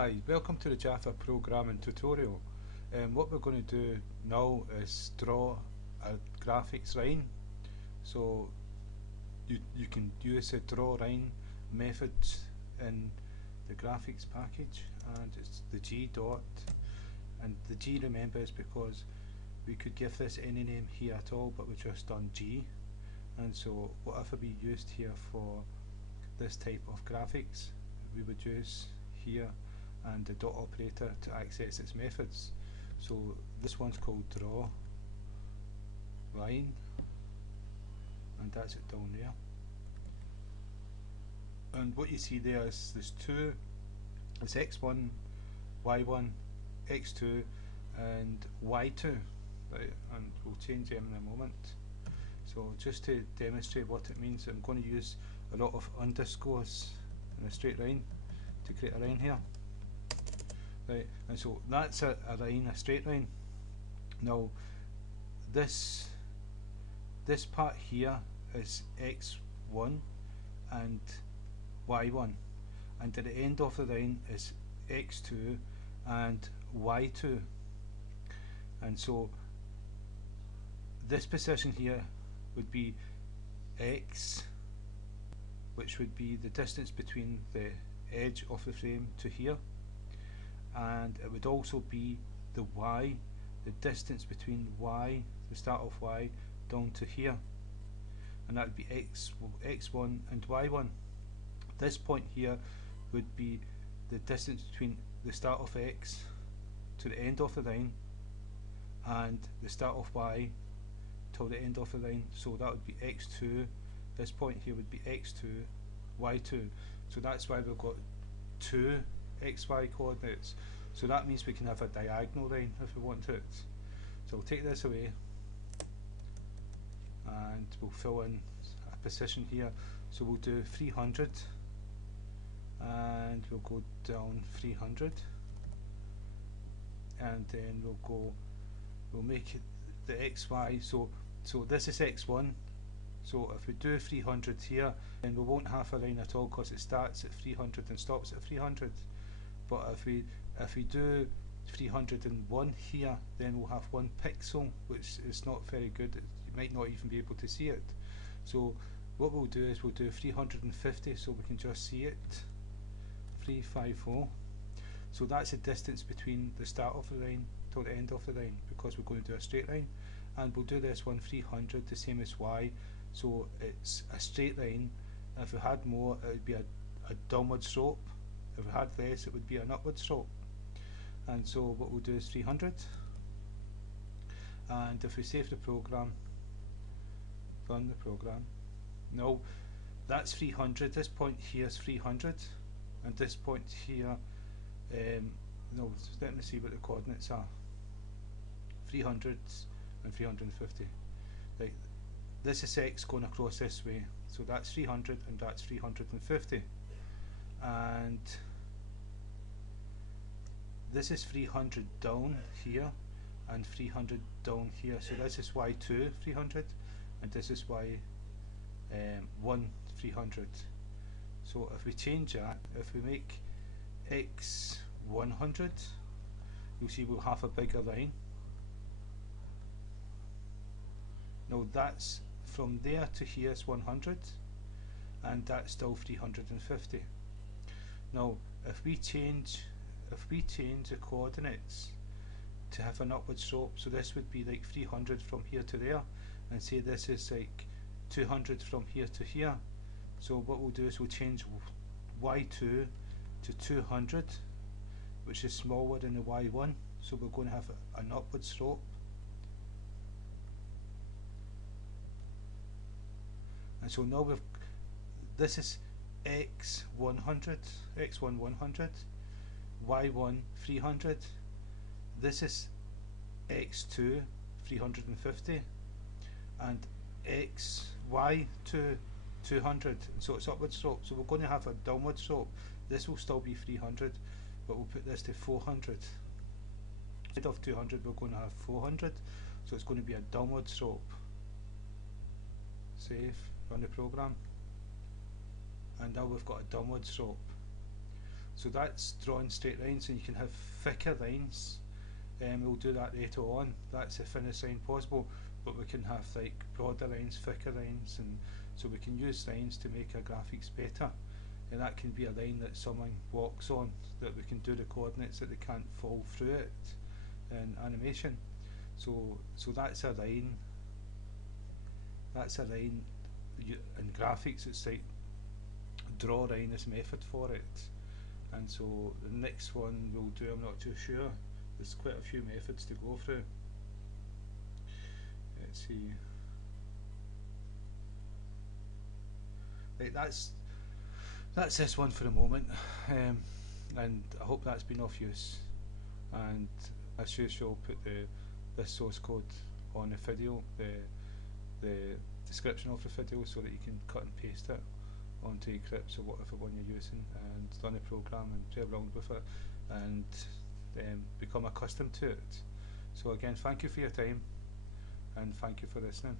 Hi, welcome to the Java programming tutorial. What we're going to do now is draw a graphics line. So you can use the drawLine method in the graphics package, and it's the G dot, and the G, remember, is because we could give this any name here at all, but we've just done G, and so whatever we used here for this type of graphics we would use here, and the dot operator to access its methods. So this one's called drawLine, and that's it down there. And what you see there is there's two, it's x1, y1, x2 and y2, right? And we'll change them in a moment. So just to demonstrate what it means, I'm going to use a lot of underscores in a straight line to create a line here. Right, and so that's a line, a straight line. Now this part here is x1 and y1, and at the end of the line is x2 and y2, and so this position here would be x, which would be the distance between the edge of the frame to here, and it would also be the y, the distance between y, the start of y, down to here, and that would be x1 and y1. This point here would be the distance between the start of x to the end of the line and the start of y till the end of the line, so that would be x2. This point here would be x2, y2, so that's why we've got two xy coordinates. So that means we can have a diagonal line if we want it. So we'll take this away and we'll fill in a position here. So we'll do 300 and we'll go down 300, and then we'll make it the xy, so this is x1. So if we do 300 here, then we won't have a line at all because it starts at 300 and stops at 300. But if we do 301 here, then we'll have 1 pixel, which is not very good. You might not even be able to see it. So what we'll do is we'll do 350 so we can just see it. 350. So that's the distance between the start of the line till the end of the line, because we're going to do a straight line. And we'll do this one 300, the same as y. So it's a straight line. If we had more, it would be a downward slope. If we had less, it would be an upward slope. And so what we'll do is 300. And if we save the program, run the program. No, that's 300. This point here is 300, and this point here, no, let me see what the coordinates are. 300 and 350. Right. This is x going across this way, so that's 300 and that's 350, and this is 300 down here and 300 down here, so this is y2 300 and this is y1 300. So if we change that, if we make x 100, you'll see we'll have a bigger line. Now that's from there to here is 100, and that's still 350. Now if we change the coordinates to have an upward slope, so this would be like 300 from here to there, and say this is like 200 from here to here. So what we'll do is we'll change y2 to 200, which is smaller than the y1, so we're going to have an upward slope. And so now this is x 100, x1 100, y1 300, this is x2 350, and y2 200, and so it's upward slope. So we're going to have a downward slope. This will still be 300, but we'll put this to 400. Instead of 200, we're going to have 400, so it's going to be a downward slope. Save, run the program, and now we've got a downward slope. So that's drawing straight lines, and you can have thicker lines. We'll do that later on. That's the thinnest line possible, but we can have like broader lines, thicker lines, and so we can use lines to make our graphics better. And that can be a line that someone walks on, that we can do the coordinates that they can't fall through it in animation. So that's a line. That's a line. In graphics, it's like drawLine is method for it. And so the next one we'll do, I'm not too sure. There's quite a few methods to go through. Let's see. Right, that's this one for the moment, and I hope that's been of use. And as usual, put this source code on the video, the description of the video, so that you can cut and paste it onto Eclipse or whatever one you're using, and run the program and play around with it, and become accustomed to it. So again, thank you for your time, and thank you for listening.